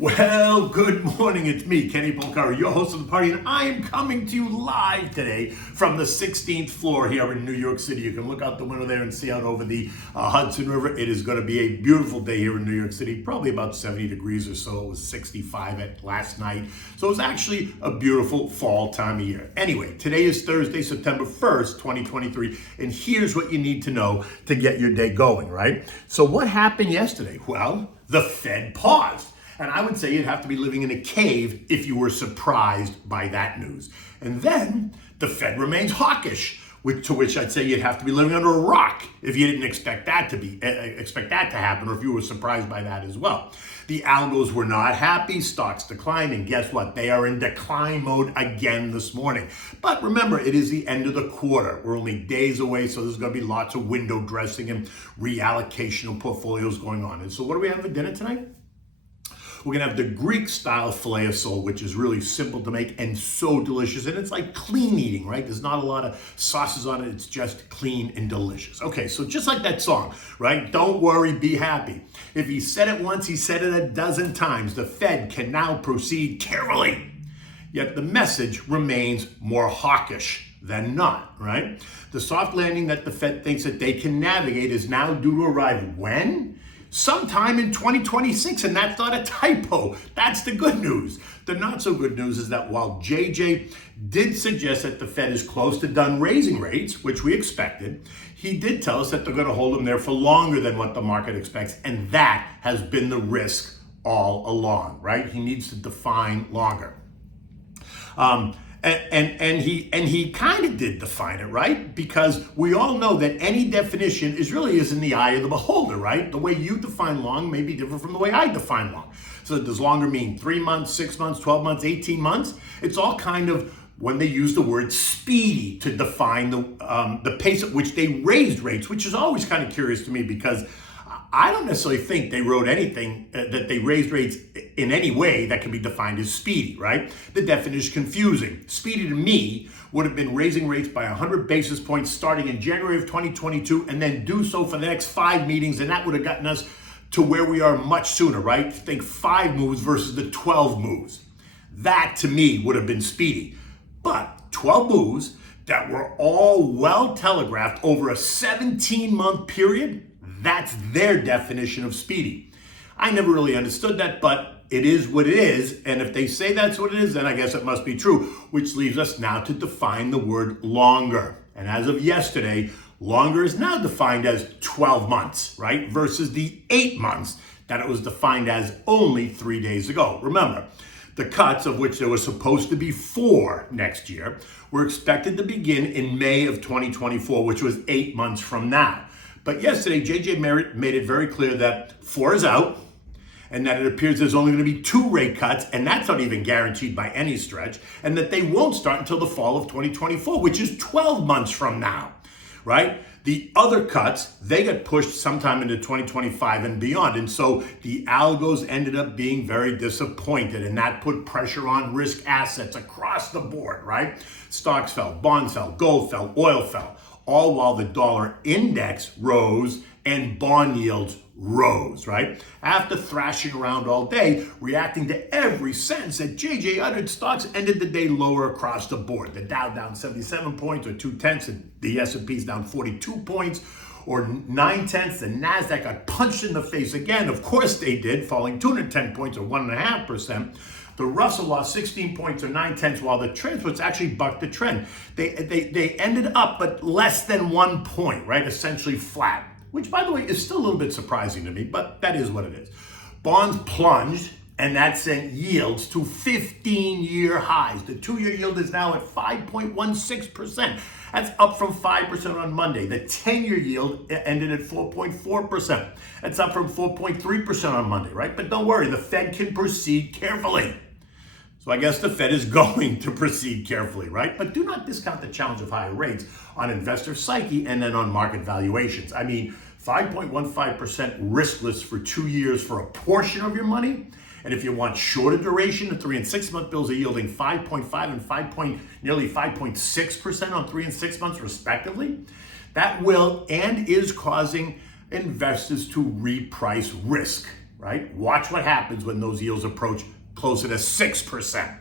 Well, good morning. It's me, Kenny Polcari, your host of the party, and I am coming to you live today from the 16th floor here in New York City. You can look out the window there and see out over the Hudson River. It is going to be a beautiful day here in New York City, probably about 70 degrees or so. It was 65 at last night. So it was actually a beautiful fall time of year. Anyway, today is Thursday, September 1st, 2023, and here's what you need to know to get your day going, right? So what happened yesterday? Well, the Fed paused. And I would say you'd have to be living in a cave if you were surprised by that news. And then the Fed remains hawkish, to which I'd say you'd have to be living under a rock if you didn't expect that to happen, or if you were surprised by that as well. The algos were not happy, stocks declined, and guess what? They are in decline mode again this morning. But remember, it is the end of the quarter. We're only days away, so there's going to be lots of window dressing and reallocation of portfolios going on. And so what do we have for dinner tonight? We're going to have the Greek-style filet of sole, which is really simple to make and so delicious. And it's like clean eating, right? There's not a lot of sauces on it. It's just clean and delicious. Okay, so just like that song, right? Don't worry, be happy. If he said it once, he said it a dozen times. The Fed can now proceed carefully. Yet the message remains more hawkish than not, right? The soft landing that the Fed thinks that they can navigate is now due to arrive when? Sometime in 2026, and that's not a typo. That's the good news. The not so good news is that while JJ did suggest that the Fed is close to done raising rates, which we expected, he did tell us that they're going to hold them there for longer than what the market expects, and that has been the risk all along, right? He needs to define longer. And he kind of did define it, right? Because we all know that any definition is in the eye of the beholder, right? The way you define long may be different from the way I define long. So does longer mean 3 months, 6 months, 12 months, 18 months? It's all kind of when they use the word speedy to define the pace at which they raised rates, which is always kind of curious to me because I don't necessarily think they wrote anything that they raised rates in any way that can be defined as speedy, right? The definition is confusing. Speedy to me would have been raising rates by 100 basis points starting in January of 2022 and then do so for the next 5 meetings, and that would have gotten us to where we are much sooner, right? Think 5 moves versus the 12 moves. That to me would have been speedy. But 12 moves that were all well telegraphed over a 17-month period, that's their definition of speedy. I never really understood that, but it is what it is. And if they say that's what it is, then I guess it must be true, which leaves us now to define the word longer. And as of yesterday, longer is now defined as 12 months, right? Versus the 8 months that it was defined as only 3 days ago. Remember, the cuts, of which there was supposed to be 4 next year, were expected to begin in May of 2024, which was 8 months from now. But yesterday, JJ made it very clear that 4 is out and that it appears there's only going to be 2 rate cuts, and that's not even guaranteed by any stretch, and that they won't start until the fall of 2024, which is 12 months from now, right? The other cuts, they got pushed sometime into 2025 and beyond, and so the algos ended up being very disappointed, and that put pressure on risk assets across the board, right? Stocks fell, bonds fell, gold fell, oil fell, all while the dollar index rose and bond yields rose, right? After thrashing around all day, reacting to every sentence that JJ uttered, stocks ended the day lower across the board. The Dow down 77 points or 0.2, and the S&P's down 42 points or 0.9. The NASDAQ got punched in the face again. Of course they did, falling 210 points or 1.5%. The Russell lost 16 points or 0.9, while the transports actually bucked the trend. They ended up but less than 1 point, right? Essentially flat, which by the way is still a little bit surprising to me, but that is what it is. Bonds plunged, and that sent yields to 15-year highs. The 2-year yield is now at 5.16%. That's up from 5% on Monday. The 10-year yield ended at 4.4%. That's up from 4.3% on Monday, right? But don't worry, the Fed can proceed carefully. So I guess the Fed is going to proceed carefully, right? But do not discount the challenge of higher rates on investor psyche and then on market valuations. I mean, 5.15% riskless for 2 years for a portion of your money. And if you want shorter duration, the 3 and 6 month bills are yielding 5.5 and nearly 5.6% on 3 and 6 months respectively. That will and is causing investors to reprice risk. right? Watch what happens when those yields approach closer to 6%.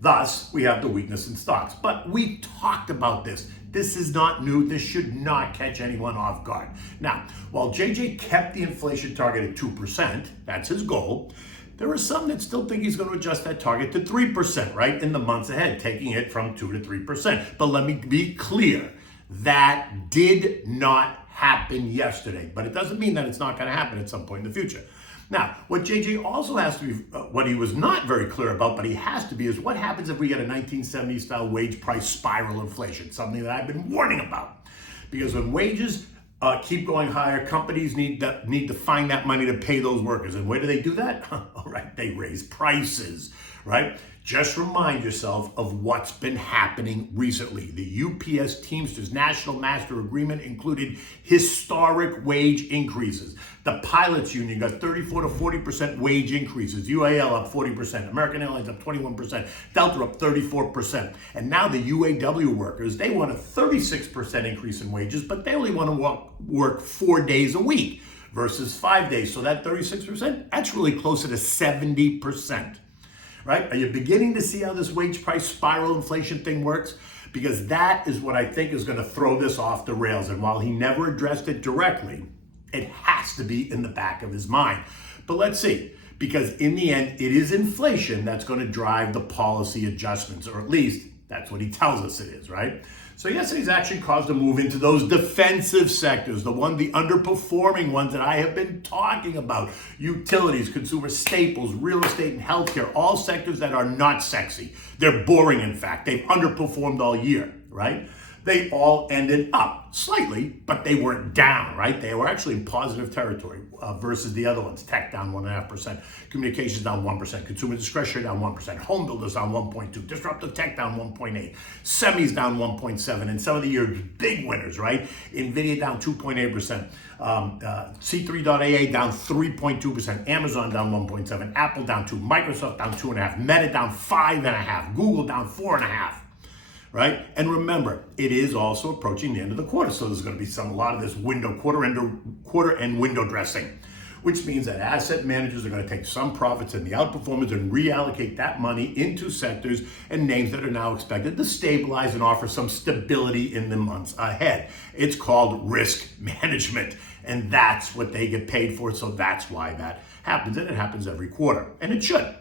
Thus, we have the weakness in stocks. But we talked about this. This is not new. This should not catch anyone off guard. Now, while JJ kept the inflation target at 2%, that's his goal, there are some that still think he's going to adjust that target to 3%, right, in the months ahead, taking it from 2 to 3%. But let me be clear, that did not happen yesterday. But it doesn't mean that it's not going to happen at some point in the future. Now, what JJ also has to be, what he was not very clear about, but he has to be, is what happens if we get a 1970s style wage price spiral inflation, something that I've been warning about. Because when wages keep going higher, companies need to find that money to pay those workers. And where do they do that? All right, they raise prices, right? Just remind yourself of what's been happening recently. The UPS Teamsters National Master Agreement included historic wage increases. The pilots union got 34 to 40% wage increases. UAL up 40%, American Airlines up 21%, Delta up 34%. And now the UAW workers, they want a 36% increase in wages, but they only want to work 4 days a week versus 5 days. So that 36%, that's really closer to 70%. Right? Are you beginning to see how this wage price spiral inflation thing works? Because that is what I think is going to throw this off the rails. And while he never addressed it directly, it has to be in the back of his mind. But let's see, because in the end, it is inflation that's going to drive the policy adjustments, or at least that's what he tells us it is, right? So yesterday's action caused a move into those defensive sectors, the underperforming ones that I have been talking about. Utilities, consumer staples, real estate, and healthcare, all sectors that are not sexy. They're boring, in fact. They've underperformed all year, right? They all ended up slightly, but they weren't down, right? They were actually in positive territory versus the other ones. Tech down 1.5%, communications down 1%, consumer discretionary down 1%, home builders down 1.2%, disruptive tech down 1.8%, semis down 1.7%, and some of the year's big winners, right? NVIDIA down 2.8%, C3.AA down 3.2%, Amazon down 1.7%, Apple down 2%, Microsoft down 2.5%, Meta down 5.5%, Google down 4.5%. Right? And remember, it is also approaching the end of the quarter. So there's going to be a lot of this quarter end window dressing, which means that asset managers are going to take some profits in the outperformance and reallocate that money into sectors and names that are now expected to stabilize and offer some stability in the months ahead. It's called risk management, and that's what they get paid for. So that's why that happens, and it happens every quarter, and it should.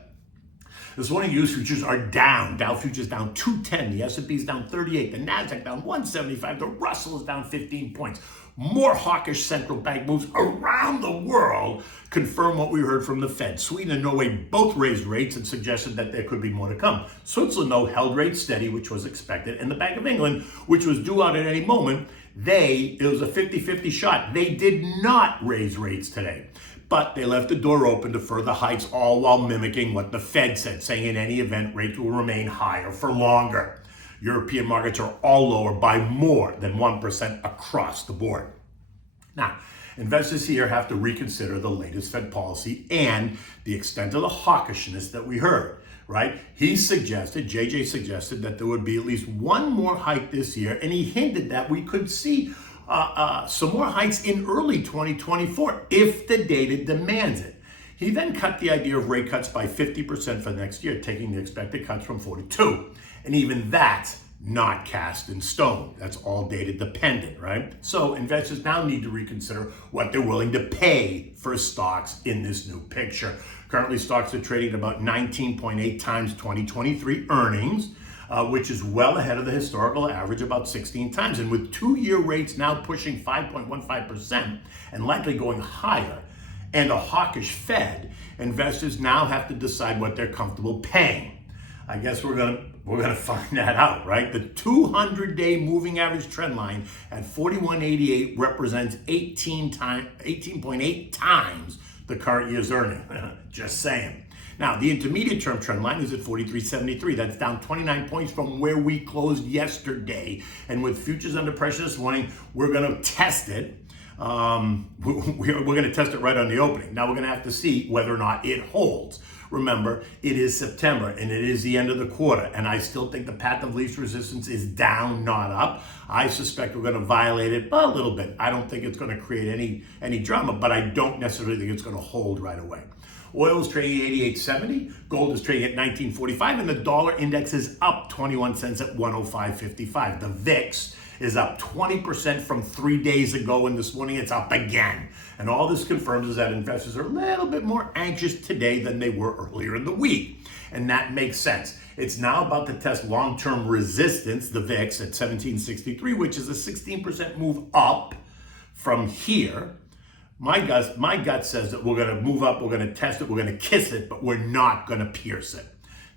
This morning, U.S. futures are down. Dow futures down 210. The S&P is down 38. The Nasdaq down 175. The Russell is down 15 points. More hawkish central bank moves around the world confirm what we heard from the Fed. Sweden and Norway both raised rates and suggested that there could be more to come. Switzerland, though, held rates steady, which was expected. And the Bank of England, which was due out at any moment, it was a 50-50 shot. They did not raise rates today. But they left the door open to further hikes, all while mimicking what the Fed said, saying in any event, rates will remain higher for longer. European markets are all lower by more than 1% across the board. Now, investors here have to reconsider the latest Fed policy and the extent of the hawkishness that we heard, right? JJ suggested that there would be at least one more hike this year, and he hinted that we could see some more hikes in early 2024 if the data demands it. He then cut the idea of rate cuts by 50% for next year, taking the expected cuts from 4 to 2. And even that's not cast in stone. That's all data dependent, right? So investors now need to reconsider what they're willing to pay for stocks in this new picture. Currently, stocks are trading at about 19.8 times 2023 earnings, which is well ahead of the historical average, about 16 times. And with 2-year rates now pushing 5.15% and likely going higher, and a hawkish Fed, investors now have to decide what they're comfortable paying. I guess we're gonna find that out, right? The 200-day moving average trend line at 41.88 represents 18.8 times the current year's earning. Just saying. Now, the intermediate term trend line is at 43.73. That's down 29 points from where we closed yesterday. And with futures under pressure this morning, we're going to test it. We're going to test it right on the opening. Now we're going to have to see whether or not it holds. Remember, it is September and it is the end of the quarter, and I still think the path of least resistance is down, not up. I suspect we're going to violate it a little bit. I don't think it's going to create any drama, but I don't necessarily think it's going to hold right away. Oil is trading at 88.70. Gold is trading at 19.45. And the dollar index is up 21 cents at 105.55. The VIX is up 20% from 3 days ago, and this morning it's up again. And all this confirms is that investors are a little bit more anxious today than they were earlier in the week. And that makes sense. It's now about to test long-term resistance, the VIX, at 1763, which is a 16% move up from here. My gut says that we're going to move up, we're going to test it, we're going to kiss it, but we're not going to pierce it.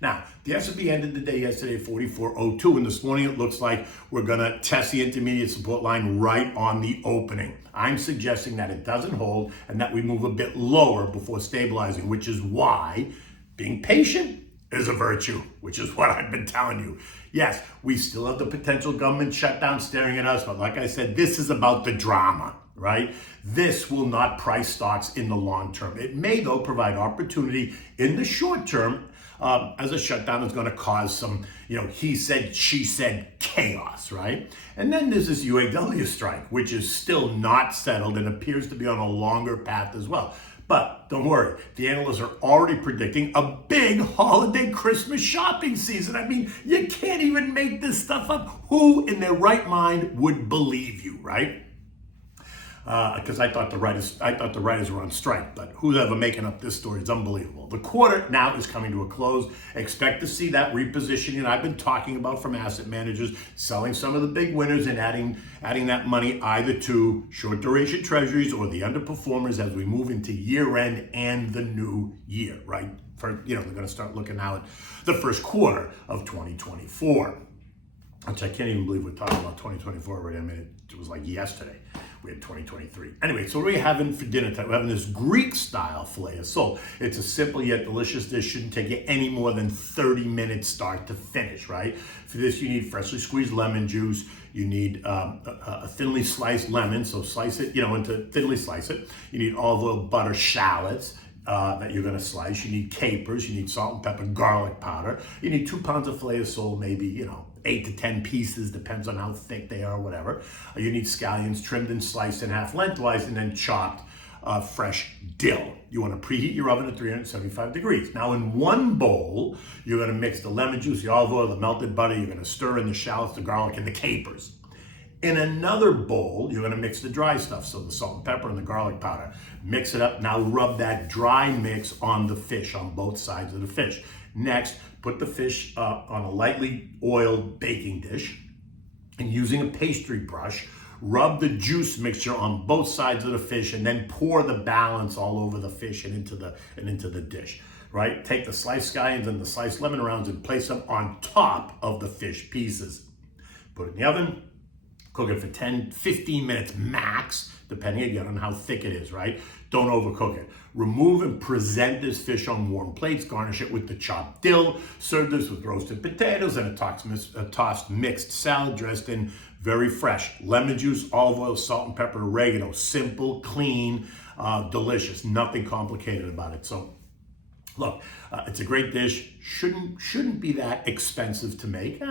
Now, the S&P ended the day yesterday 44.02, and this morning it looks like we're going to test the intermediate support line right on the opening. I'm suggesting that it doesn't hold and that we move a bit lower before stabilizing, which is why being patient is a virtue, which is what I've been telling you. Yes, we still have the potential government shutdown staring at us, but like I said, this is about the drama, right? This will not price stocks in the long term. It may, though, provide opportunity in the short term, as a shutdown is going to cause some, he said, she said chaos, right? And then there's this UAW strike, which is still not settled and appears to be on a longer path as well. But don't worry, the analysts are already predicting a big holiday Christmas shopping season. I mean, you can't even make this stuff up. Who in their right mind would believe you, right? Because I thought the writers were on strike, but who's ever making up this story is unbelievable. The quarter now is coming to a close. Expect to see that repositioning I've been talking about from asset managers, selling some of the big winners and adding that money either to short duration treasuries or the underperformers as we move into year end and the new year, right? They're going to start looking now at the first quarter of 2024. Which I can't even believe we're talking about 2024 already. I mean, it was like yesterday. We had 2023. Anyway, so what are we having for dinner tonight? We're having this Greek-style filet of sole. It's a simple yet delicious dish. Shouldn't take you any more than 30 minutes start to finish, right? For this, you need freshly squeezed lemon juice. You need a thinly sliced lemon, so slice it, thinly slice it. You need olive oil, butter, shallots. That you're going to slice. You need capers, you need salt and pepper, garlic powder. You need 2 pounds of filet of sole, maybe, 8 to 10 pieces, depends on how thick they are, whatever. You need scallions trimmed and sliced in half lengthwise and then chopped fresh dill. You want to preheat your oven at 375 degrees. Now in one bowl, you're going to mix the lemon juice, the olive oil, the melted butter. You're going to stir in the shallots, the garlic, and the capers. In another bowl, you're going to mix the dry stuff, so the salt and pepper and the garlic powder. Mix it up. Now rub that dry mix on the fish, on both sides of the fish. Next, put the fish on a lightly oiled baking dish, and using a pastry brush, rub the juice mixture on both sides of the fish, and then pour the balance all over the fish and into the dish. Right? Take the sliced scallions and the sliced lemon rounds and place them on top of the fish pieces. Put it in the oven. Cook it for 10, 15 minutes max, depending again on how thick it is, right? Don't overcook it. Remove and present this fish on warm plates. Garnish it with the chopped dill. Serve this with roasted potatoes and a tossed mixed salad dressed in very fresh lemon juice, olive oil, salt and pepper, oregano. Simple, clean, delicious. Nothing complicated about it. So look, it's a great dish. Shouldn't be that expensive to make.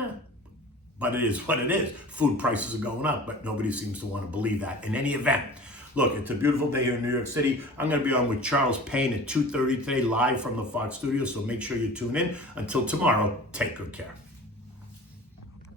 But it is what it is. Food prices are going up, but nobody seems to want to believe that. In any event, look, it's a beautiful day here in New York City. I'm going to be on with Charles Payne at 2:30 today, live from the Fox studio, so make sure you tune in. Until tomorrow, take good care.